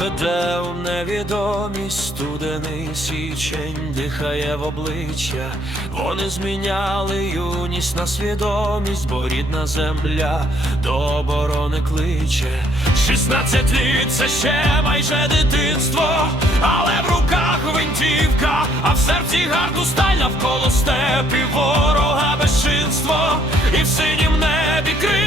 веде у невідомість студений січень дихає в обличчя. Вони зміняли юність на свідомість, бо рідна земля до оборони кличе. 16 літ це ще майже дитинство, але в руках гвинтівка, а в серці гарду сталь навколо степів ворога безчинство, і в синім небі крижана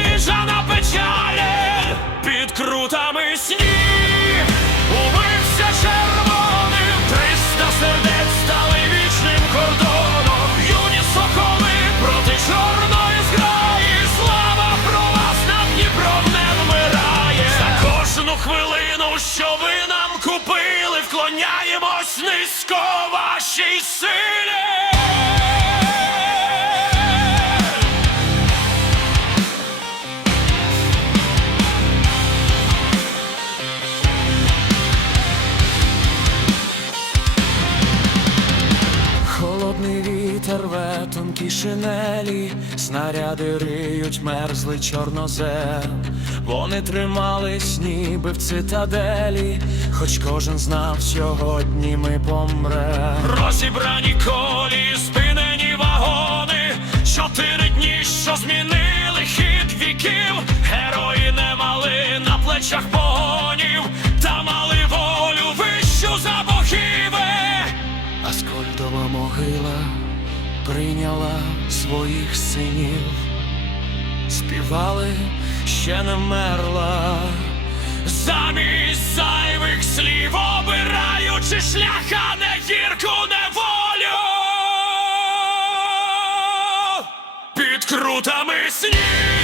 хвилину, що ви нам купили, вклоняємось низько вашій силі. Холодний вітер рве тонкі шинелі, снаряди риють, мерзли чорнозем. Вони тримались, ніби в цитаделі, хоч кожен знав, сьогодні ми помрем. Розібрані колії, спинені вагони, чотири дні, що змінили хід віків. Герої не мали на плечах погонів, та мали волю вищу за богів. Аскольдова могила прийняла своїх синів, співали ще не мерла, замість зайвих слів, обираючи шляха не гірку неволю під крутами снів.